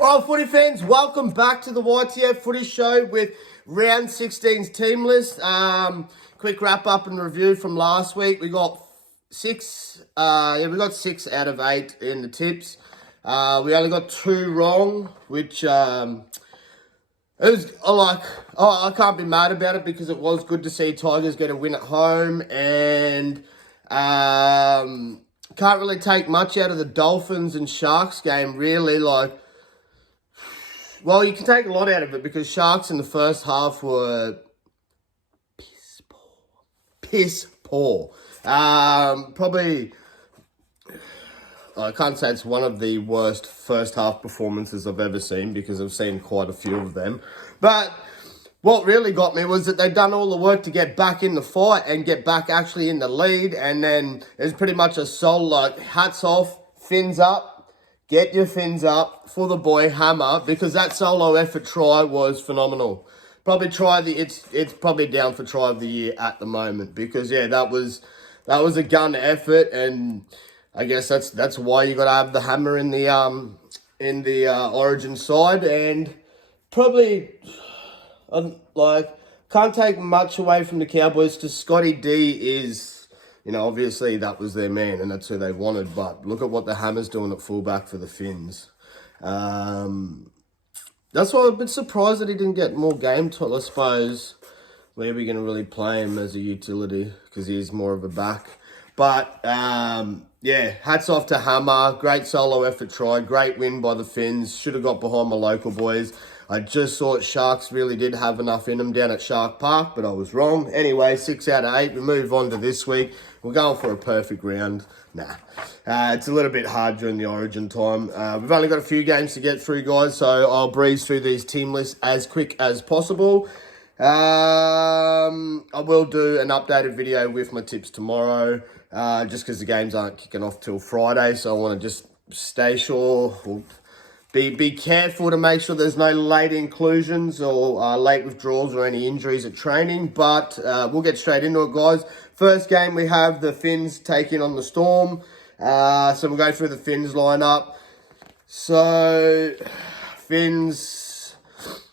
All right, footy fans, welcome back to the YTF Footy Show with round 16's team list. Quick wrap up and review from last week. We got six out of 8 in the tips. We only got 2 wrong, which I can't be mad about it because it was good to see Tigers get a win at home, and can't really take much out of the Dolphins and Sharks game, really. Well, you can take a lot out of it because Sharks in the first half were piss poor. Probably, I can't say it's one of the worst first half performances I've ever seen because I've seen quite a few of them. But what really got me was that they'd done all the work to get back in the fight and get back actually in the lead. And then it's pretty much a solo, hats off, fins up. Get your fins up for the boy Hammer, because that solo effort try was phenomenal. It's probably down for try of the year at the moment, because that was a gun effort, and I guess that's why you got to have the Hammer in the Origin side. And probably can't take much away from the Cowboys because Scotty D is, obviously that was their man and that's who they wanted. But look at what the Hammer's doing at fullback for the Finns. That's why I'm a bit surprised that he didn't get more game time. I suppose where we're going to really play him as a utility because he's more of a back. But, hats off to Hammer. Great solo effort try. Great win by the Finns. Should have got behind my local boys. I just thought Sharks really did have enough in them down at Shark Park, but I was wrong. Anyway, 6 out of 8. We move on to this week. We're going for a perfect round. It's a little bit hard during the Origin time. We've only got a few games to get through, guys, so I'll breeze through these team lists as quick as possible. I will do an updated video with my tips tomorrow, just because the games aren't kicking off till Friday, so I want to just stay sure. Be careful to make sure there's no late inclusions or late withdrawals or any injuries at training. But we'll get straight into it, guys. First game, we have the Finns taking on the Storm. So we'll go through the Finns lineup. So Finns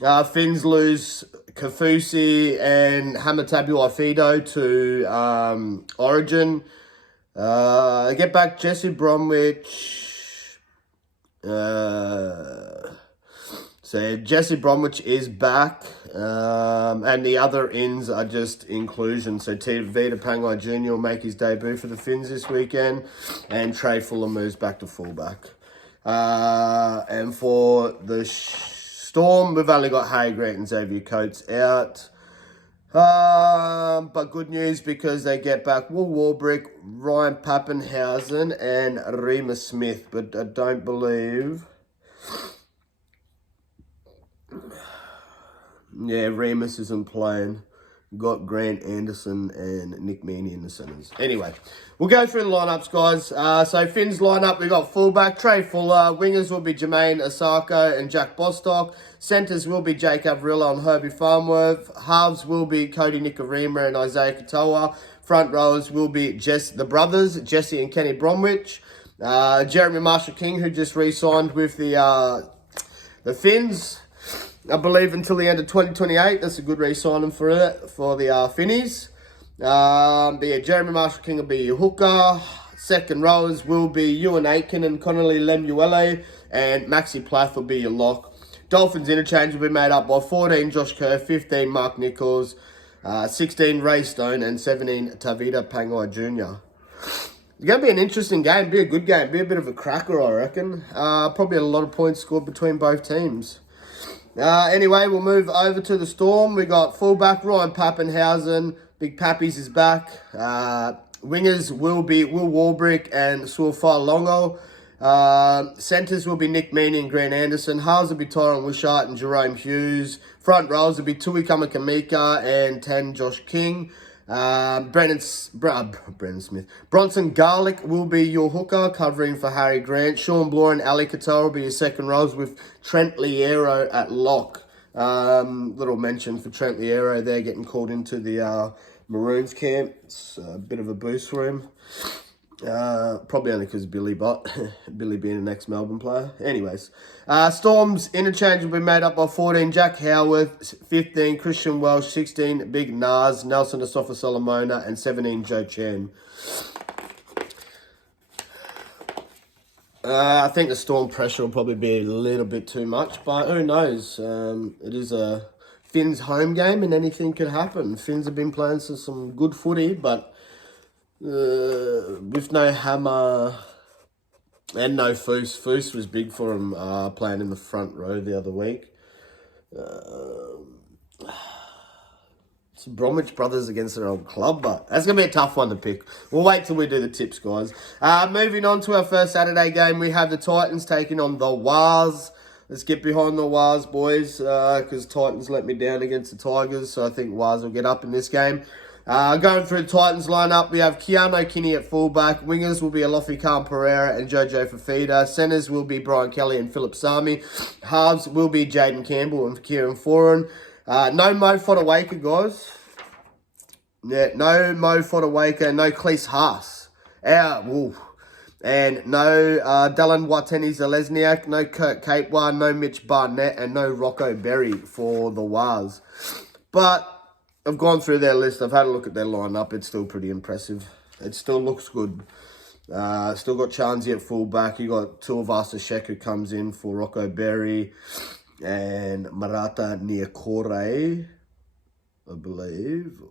lose Kafusi and Hamatabuai-Fidow to Origin. Get back Jesse Bromwich. So Jesse Bromwich is back, and the other ins are just inclusion. So Vita Pangai Jr. will make his debut for the Finns this weekend, and Trey Fuller moves back to fullback. And for the Storm, we've only got Harry Grant and Xavier Coates out. But good news because they get back Will Warbrick, Ryan Pappenhausen, and Remus Smith. But I don't believe... Remus isn't playing. Got Grant Anderson and Nick Meaney in the centres. Anyway, we'll go through the lineups, guys. So Finn's lineup, we've got fullback Trey Fuller. Wingers will be Jermaine Asako and Jack Bostock. Centres will be Jake Avrilla and Herbie Farnworth. Halves will be Cody Nikorima and Isaiah Katoa. Front rows will be the brothers, Jesse and Kenny Bromwich. Jeremy Marshall-King, who just re-signed with the Finns, I believe, until the end of 2028. That's a good re-signing for the Finnies. Jeremy Marshall-King will be your hooker. Second rows will be Ewan Aitken and Connolly Lemuele, and Maxi Plath will be your lock. Dolphins interchange will be made up by 14 Josh Kerr, 15 Mark Nichols, 16 Ray Stone, and 17 Tavita Pangai Jr. It's going to be an interesting game, be a good game, be a bit of a cracker, I reckon. Probably a lot of points scored between both teams. Anyway, we'll move over to the Storm. We got fullback Ryan Pappenhausen. Big Pappies is back. Wingers will be Will Warbrick and Suafai Longo. Centres will be Nick Meaney and Grant Anderson. Halves will be Tyron Wishart and Jerome Hughes. Front rows will be Tui Kamakamika and 10 Josh King. Brendan Smith. Bronson Garlick will be your hooker, covering for Harry Grant. Sean Bloor and Ali Katoa will be your second rows, with Trent Liero at lock. Little mention for Trent Liero there, getting called into the Maroons camp. It's a bit of a boost for him. Probably only because Billy Bott, Billy being an ex-Melbourne player. Anyways, Storm's interchange will be made up by 14 Jack Howarth, 15 Christian Welsh, 16 Big Nas, Nelson Asafa Solomona, and 17 Joe Chan. I think the Storm pressure will probably be a little bit too much, but who knows? It is a Finns home game and anything could happen. Finns have been playing some good footy, but with no Hammer and no Foose. Foose was big for him playing in the front row the other week. It's Bromwich brothers against their old club, but that's going to be a tough one to pick. We'll wait till we do the tips, guys. Moving on to our first Saturday game, we have the Titans taking on the Wars. Let's get behind the Wars, boys, because Titans let me down against the Tigers, so I think Wars will get up in this game. Going through the Titans lineup, we have Keanu Kinney at fullback. Wingers will be Alofi Khan Pereira and Jojo Fafita. Centers will be Brian Kelly and Philip Sami. Halves will be Jaden Campbell and Kieran Foran. No Mo Fodawaker, guys. Yeah, no Mo Fodawaker, no Cleese Haas. And no Dylan Wateni-Zalesniak, no Kurt Capewar, no Mitch Barnett, and no Rocco Berry for the Wars. But I've gone through their list. I've had a look at their lineup. It's still pretty impressive. It still looks good. Still got Chanzi at fullback. You got Tuivasa Shek who comes in for Rocco Berry and Marata Niokore, I believe.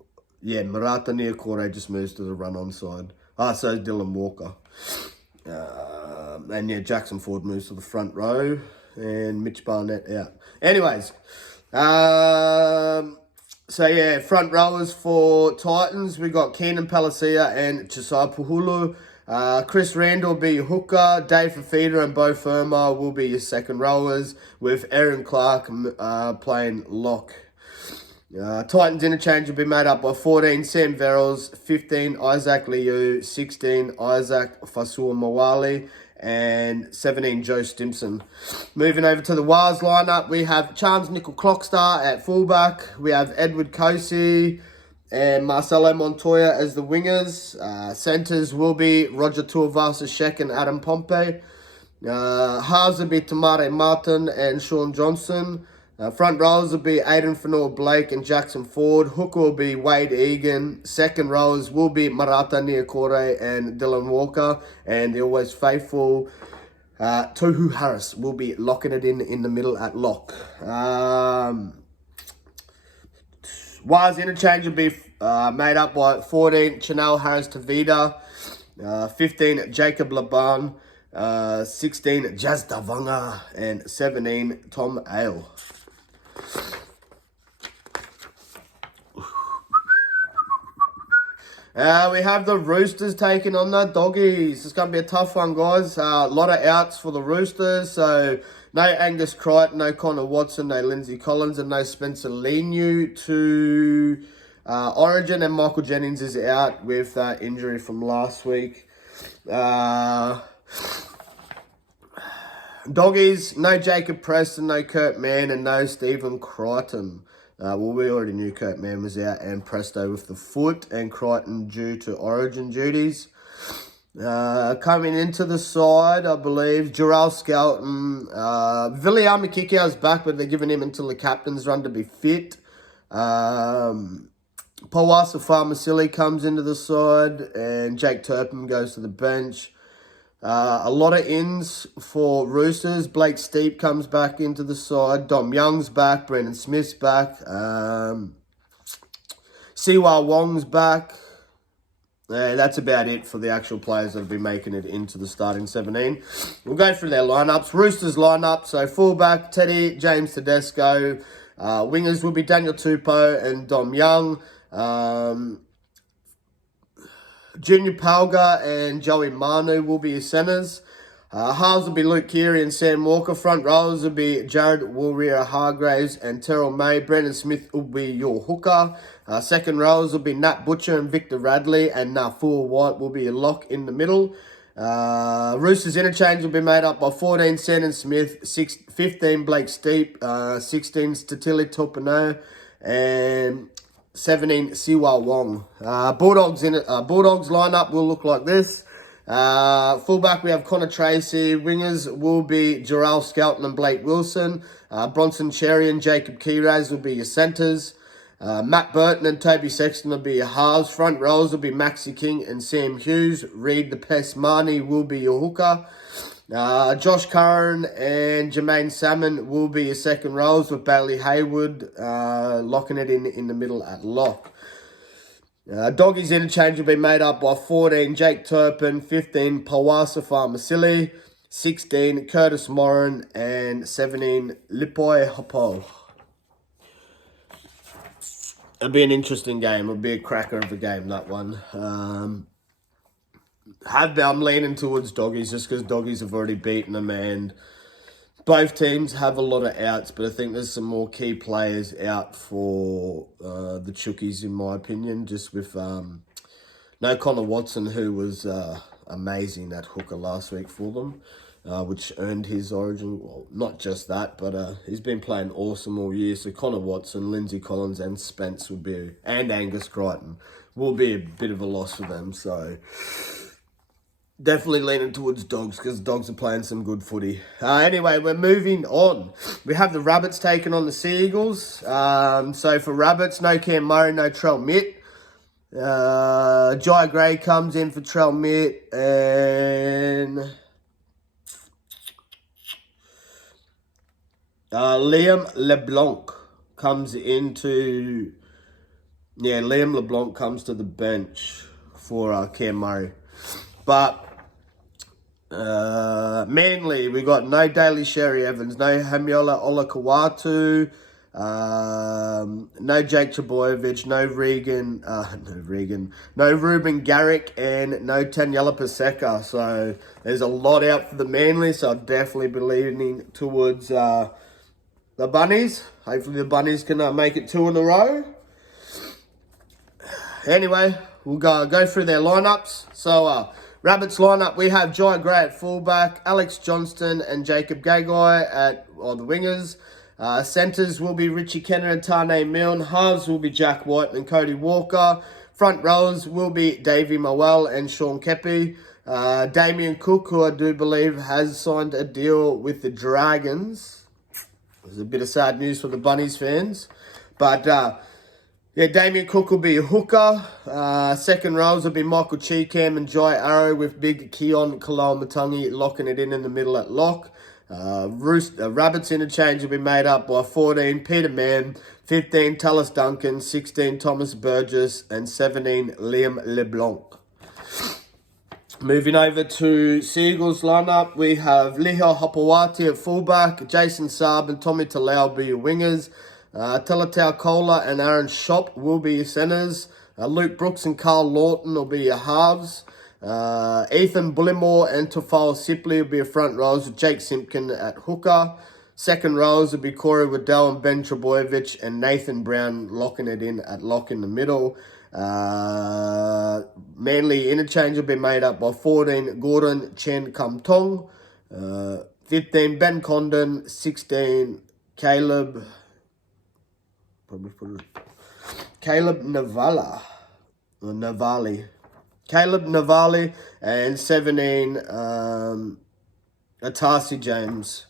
Yeah, Marata Niokore just moves to the run-on side. So is Dylan Walker. And yeah, Jackson Ford moves to the front row. And Mitch Barnett out. Anyways. So yeah, front rowers for Titans. We got Keenan Palacia and Chisai Puhulu. Chris Randall will be your hooker. Dave Fafita and Bo Firma will be your second rowers, with Aaron Clark playing lock. Titans interchange will be made up by 14 Sam Verrills, 15 Isaac Liu, 16 Isaac Fasua Mawali, and 17 Joe Stimson. Moving over to the Wars lineup, we have Charles Nickel Clockstar at fullback. We have Edward Kosi and Marcelo Montoya as the wingers. Centres will be Roger Tuivasa Shek and Adam Pompey. Halves will be Tamare Martin and Sean Johnson. Front rows will be Aidan Fanor-Blake and Jackson Ford. Hooker will be Wade Egan. Second rows will be Marata Niokore and Dylan Walker. And the always faithful Tohu Harris will be locking it in the middle at lock. Wires interchange will be made up by 14 Chanel Harris Tavita, 15 Jacob Laban, 16 Jazz Davanga, and 17 Tom Ale. We have the Roosters taking on the Doggies. It's going to be a tough one, guys. A lot of outs for the Roosters. So, no Angus Crichton, no Connor Watson, no Lindsay Collins, and no Spencer Leniu to Origin. And Michael Jennings is out with that injury from last week. Doggies, no Jacob Preston, no Kurt Mann, and no Stephen Crichton. Well, we already knew Kurt Mann was out and Presto with the foot, and Crichton due to Origin duties. Coming into the side, I believe, Jarrell Skelton. Viliame Kikau's back, but they're giving him until the captain's run to be fit. Pawasa Farmasili comes into the side, and Jake Turpin goes to the bench. A lot of ins for Roosters. Blake Steep comes back into the side. Dom Young's back. Brendan Smith's back. Siwa Wong's back. That's about it for the actual players that will be making it into the starting 17. We'll go through their lineups. Roosters lineup. So fullback, Teddy, James Tedesco. Wingers will be Daniel Tupou and Dom Young. Junior Palga and Joey Manu will be your centres. Halves will be Luke Keary and Sam Walker. Front rows will be Jared Warrior-Hargraves and Terrell May. Brendan Smith will be your hooker. Second rows will be Nat Butcher and Victor Radley. And Nafua White will be your lock in the middle. Roosters interchange will be made up by 14 Sandon Smith, 15 Blake Steep, 16 Statili Topino, and 17 Siwa Wong. Bulldogs lineup will look like this. Fullback, we have Connor Tracy. Wingers will be Jarrell Skelton and Blake Wilson. Bronson Cherry and Jacob Keyraz will be your centres. Matt Burton and Toby Sexton will be your halves. Front rows will be Maxi King and Sam Hughes. Reed the Pest Marnie will be your hooker. Josh Curran and Jermaine Salmon will be your second rows, with Bailey Haywood locking it in the middle at lock. Doggies interchange will be made up by 14 Jake Turpin, 15 Pawasa Farmasili, 16 Curtis Moran, and 17 Lipoi Hopo. It'll be an interesting game. It'll be a cracker of a game, that one. I'm leaning towards Doggies just because Doggies have already beaten them, and both teams have a lot of outs, but I think there's some more key players out for the Chookies, in my opinion, just with no Connor Watson, who was amazing at hooker last week for them, which earned his origin. Well, not just that, but he's been playing awesome all year. So Connor Watson, Lindsay Collins and Spence and Angus Crichton will be a bit of a loss for them. So definitely leaning towards Dogs because Dogs are playing some good footy. Anyway, we're moving on. We have the Rabbits taking on the Sea Eagles. So for Rabbits, no Cam Murray, no Trell Mitt. Jai Gray comes in for Trell Mitt, and Liam LeBlanc comes into... Yeah, Liam LeBlanc comes to the bench for Cam Murray. But Manly, we got no Daly Sherry Evans, no Hamiola Olakawatu, no Jake Trebojevic, no Ruben Garrick, and no Taniela Paseka. So there's a lot out for the Manly, so I'll definitely be leaning towards the Bunnies. Hopefully the Bunnies can make it 2 in a row. Anyway, we'll go through their lineups. So Rabbits lineup, we have Jai Gray at fullback, Alex Johnston and Jacob Gagai at the wingers. Centres will be Richie Kenner and Tane Milne. Halves will be Jack White and Cody Walker. Front rows will be Davey Mowell and Sean Kepi. Damien Cook, who I do believe has signed a deal with the Dragons. There's a bit of sad news for the Bunnies fans. But yeah, Damien Cook will be a hooker. Second rows will be Michael Cheekham and Jai Arrow, with big Keon Kalao-Matangi locking it in the middle at lock. Rabbits interchange will be made up by 14 Peter Mann, 15 Tallis Duncan, 16 Thomas Burgess, and 17 Liam LeBlanc. Moving over to Seagulls lineup, we have Lihia Hopewati at fullback, Jason Saab and Tommy Talau will be your wingers. Teletau Kohler and Aaron Shop will be your centres. Luke Brooks and Carl Lawton will be your halves. Ethan Bullimore and Tofal Sipley will be your front rows, with Jake Simpkin at hooker. Second rows will be Corey Waddell and Ben Trebojevic, and Nathan Brown locking it in at lock in the middle. Manly interchange will be made up by 14 Gordon Chen Kum Tong, 15 Ben Condon, 16 Caleb Navali, and 17 Atasi James.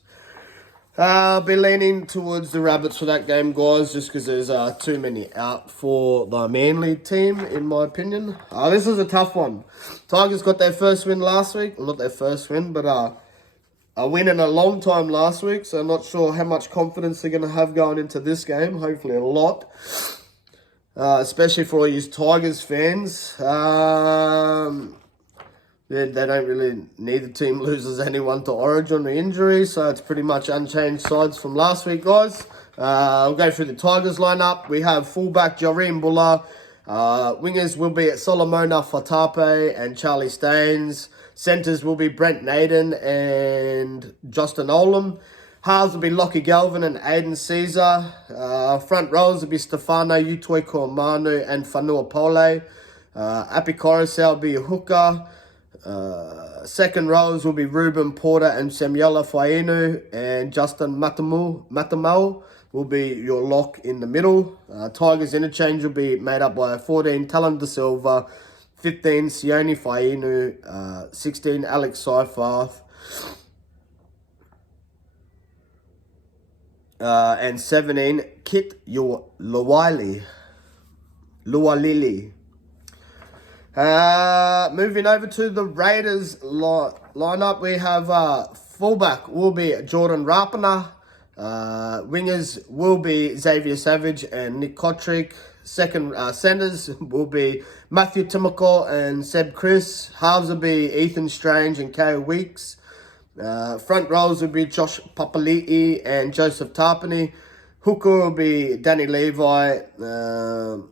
I'll be leaning towards the Rabbits for that game, guys, just because there's too many out for the Manly team, in my opinion. This is a tough one. Tigers got their first win last week. Well, not their first win, but a win in a long time last week, so I'm not sure how much confidence they're going to have going into this game. Hopefully a lot, especially for all you Tigers fans. They don't really, neither team loses anyone to Origin or injury, so it's pretty much unchanged sides from last week, guys. We'll go through the Tigers lineup. We have fullback Jareen Buller. Wingers will be Solomona Fatape and Charlie Staines. Centres will be Brent Naden and Justin Olam. Halves will be Lockie Galvin and Aiden Caesar. Front rows will be Stefano Utoi Kormanu and Fanua Pole. Api Coruscant will be a hooker. Second rows will be Ruben Porter and Samuela Fainu, and Justin Matamau will be your lock in the middle. Tigers interchange will be made up by 14 Talon De Silva, 15, Sione Fainu. 16, Alex Seyfarth. And 17, Kit Lualili. Moving over to the Raiders lineup, we have fullback will be Jordan Rapana. Wingers will be Xavier Savage and Nick Kotrick. Second centers will be Matthew Timoko and Seb Chris. Halves will be Ethan Strange and Kale Weeks. Front rows will be Josh Papali'i and Joseph Tarpany. Hooker will be Danny Levi.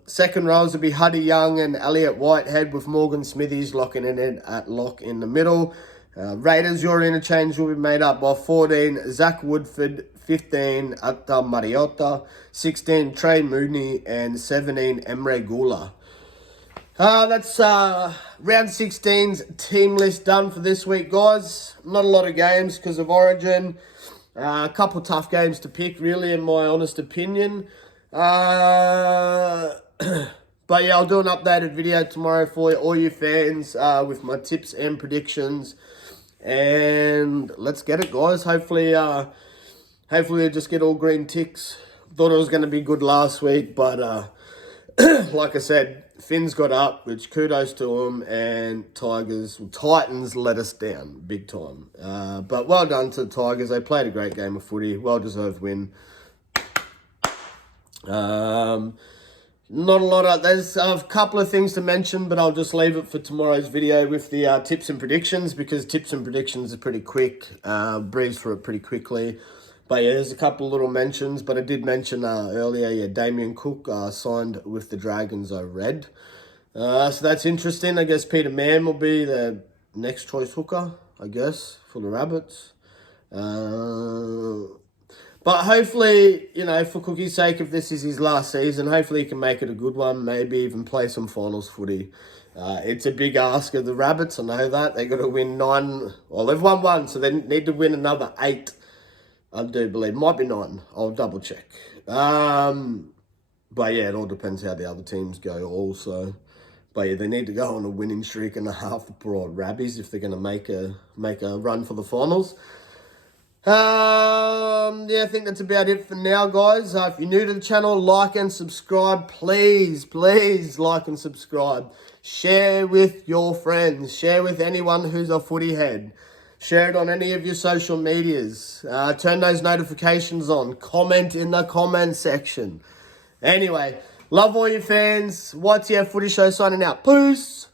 Second rows will be Huddy Young and Elliot Whitehead, with Morgan Smithies locking in at lock in the middle. Raiders, your interchange will be made up by 14, Zach Woodford, 15, Atta Mariota, 16, Trey Mooney, and 17, Emre Gula. That's round 16's team list done for this week, guys. Not a lot of games because of Origin. A couple tough games to pick, really, in my honest opinion. But yeah, I'll do an updated video tomorrow for all you fans with my tips and predictions. And let's get it, guys. Hopefully I just get all green ticks. Thought it was going to be good last week, but like I said, Finns got up, which kudos to them, and Titans let us down big time. But well done to the Tigers. They played a great game of footy. Well-deserved win. Not a lot of... There's a couple of things to mention, but I'll just leave it for tomorrow's video with the tips and predictions, because tips and predictions are pretty quick. Breeze through it pretty quickly. But yeah, there's a couple of little mentions, but I did mention earlier, yeah, Damien Cook signed with the Dragons, I read. So that's interesting. I guess Peter Mann will be the next choice hooker, I guess, for the Rabbits. But hopefully, you know, for Cookie's sake, if this is his last season, hopefully he can make it a good one, maybe even play some finals footy. It's a big ask of the Rabbits, I know that. They got to win 9, well, they've won 1, so they need to win another 8. I do believe. Might be 9. I'll double check. But yeah, it all depends how the other teams go also. But yeah, they need to go on a winning streak and a half for old Rabbies if they're going to make a run for the finals. Yeah, I think that's about it for now, guys. If you're new to the channel, like and subscribe. Please like and subscribe. Share with your friends. Share with anyone who's a footy head. Share it on any of your social medias. Turn those notifications on. Comment in the comment section. Anyway, love all your fans. YTF Footy Show signing out. Peace.